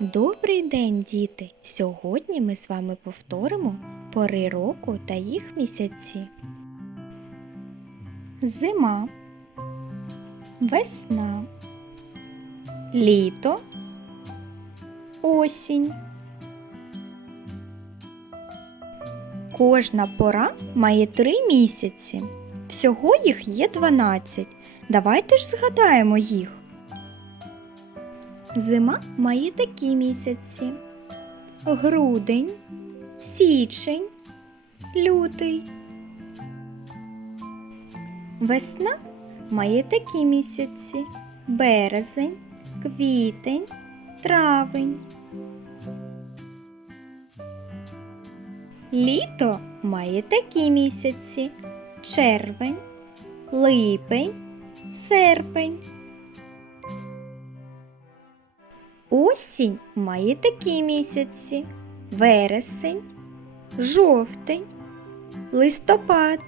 Добрий день, діти! Сьогодні ми з вами повторимо пори року та їх місяці. Зима, весна, літо, осінь. Кожна пора має три місяці. Всього їх є 12. Давайте ж згадаємо їх. Зима має такі місяці: грудень, січень, лютий. Весна має такі місяці: березень, квітень, травень. Літо має такі місяці: червень, липень, серпень. Осінь має такі місяці: вересень, жовтень, листопад.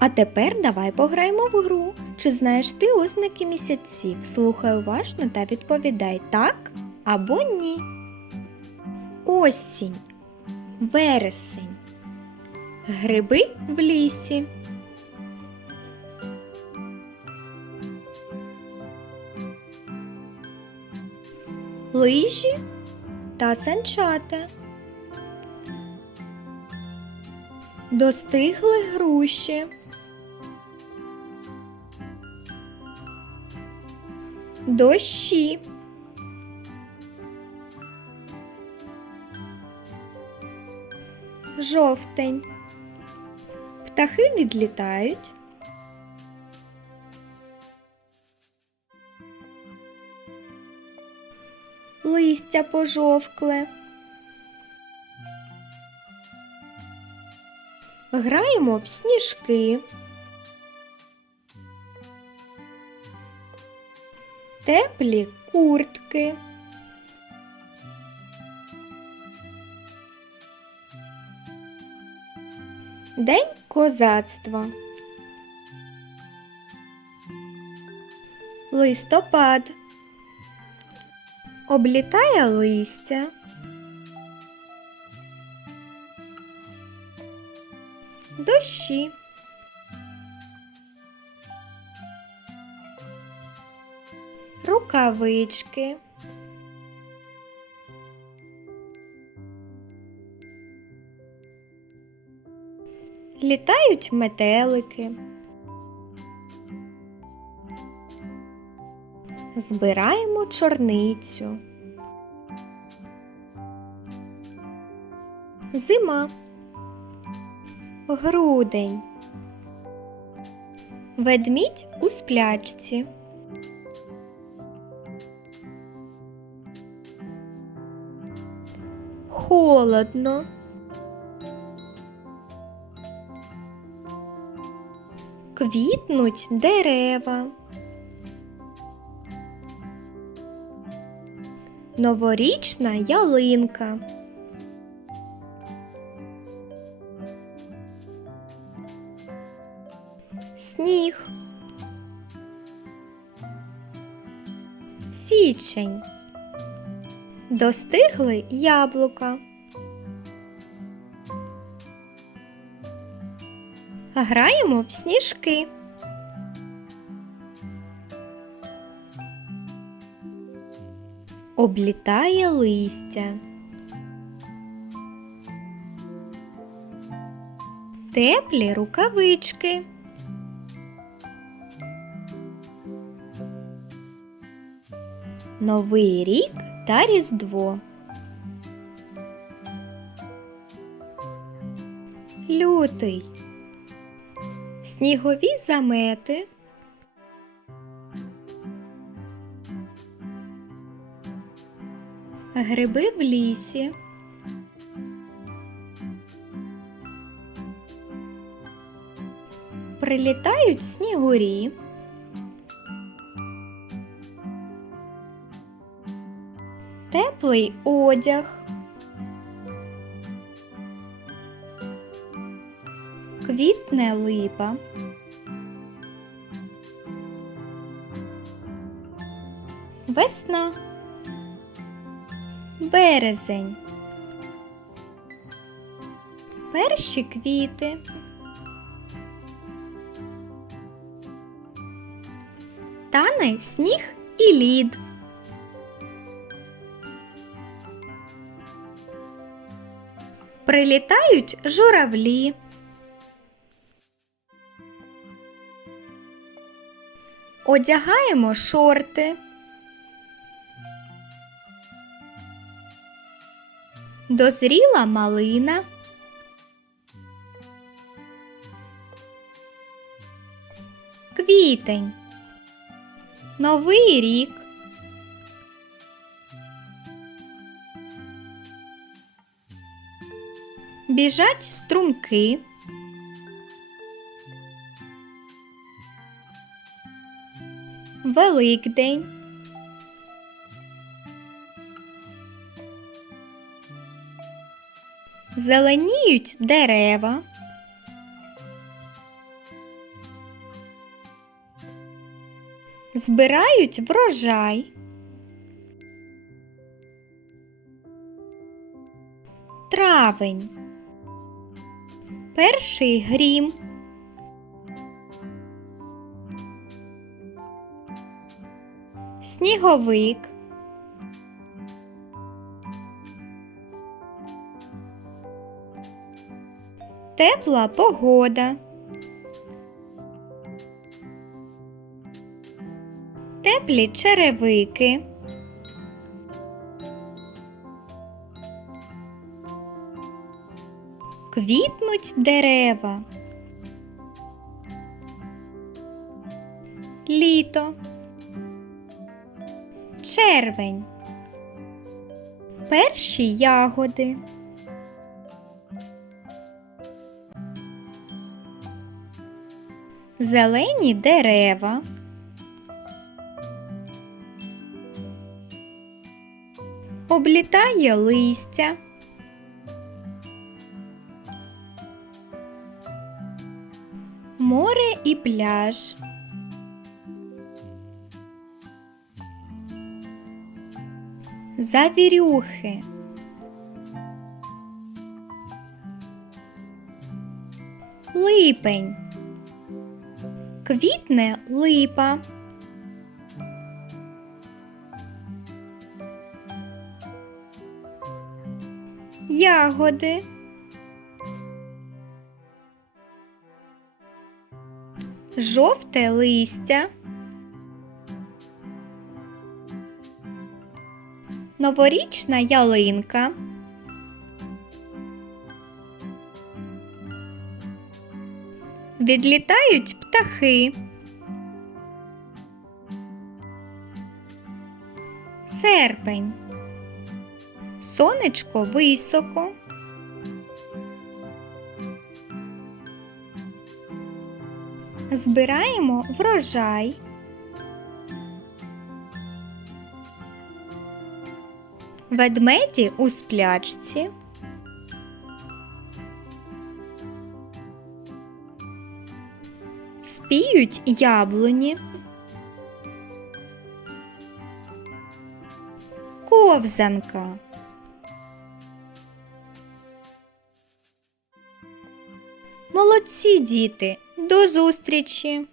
А тепер давай пограємо в гру. Чи знаєш ти ознаки місяців? Слухай уважно та відповідай так або ні. Осінь, вересень, гриби в лісі. Лижі та санчата. Достигли груші. Дощі. Жовтень. Птахи відлітають. Листя пожовкле. Граємо в сніжки. Теплі куртки. День козацтва. Листопад облітає листя. Дощі. Рукавички. Літають метелики. Збираємо чорницю. Зима. Грудень. Ведмідь у сплячці. Холодно. Квітнуть дерева. Новорічна ялинка. Сніг. Січень. Достигли яблука. Граємо в сніжки. Облітає листя. Теплі рукавички. Новий рік та Різдво. Лютий. Снігові замети. Гриби в лісі. Прилітають снігурі. Теплий одяг. Квітне липа. Весна. Березень. Перші квіти. Тане сніг і лід. Прилітають журавлі. Одягаємо шорти. Дозріла малина. Квітень. Новий рік. Біжать струмки. Великдень. Зеленіють дерева. Збирають врожай. Травень. Перший грім. Сніговик. Тепла погода. Теплі черевики. Квітнуть дерева. Літо. Червень. Перші ягоди. Зелені дерева. Облітає листя. Море і пляж. Завірюхи. Липень. Квітне липа. Ягоди. Жовте листя. Новорічна ялинка. Відлітають птахи. Серпень. Сонечко високо. Збираємо врожай. Ведмеді у сплячці. Спіють яблуні. Ковзанка. Молодці діти. До зустрічі!